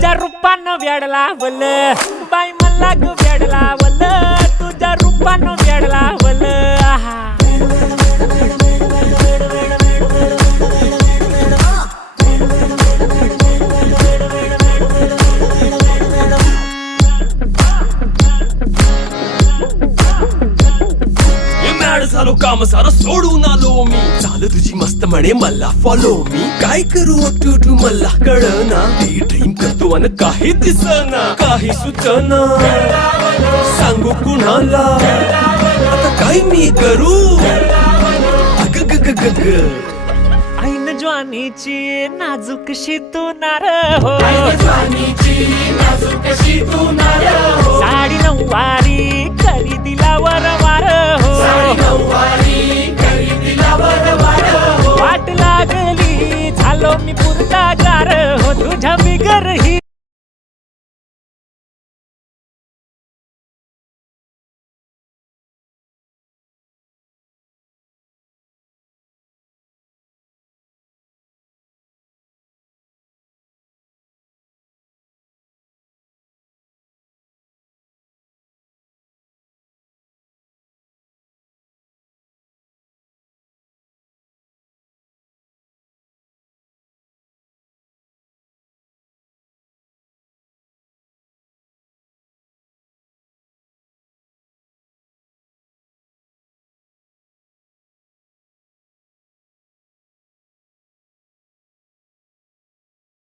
तुझ्या रूपानं वेड लावल बाई मला ग वेड लावल तुझ्या रूपानं वेड लावल आहा झालो काम सारं सोडून आलो मी चाल तुझी मस्त म्हणे मला फॉलो मी काय करू टू मला कळना ती ड्रीम करतो अन काही दिसना काही सुचना सांगू कुणाला आता काय मी करू अग ग ग ग ग ऐन ज्वानीची नाजूकशी तू नार हो साडी नऊवारी करी दिला वरवार हो वाट लागली झालो मी पुरता गार हो तुझ्या बिगर ही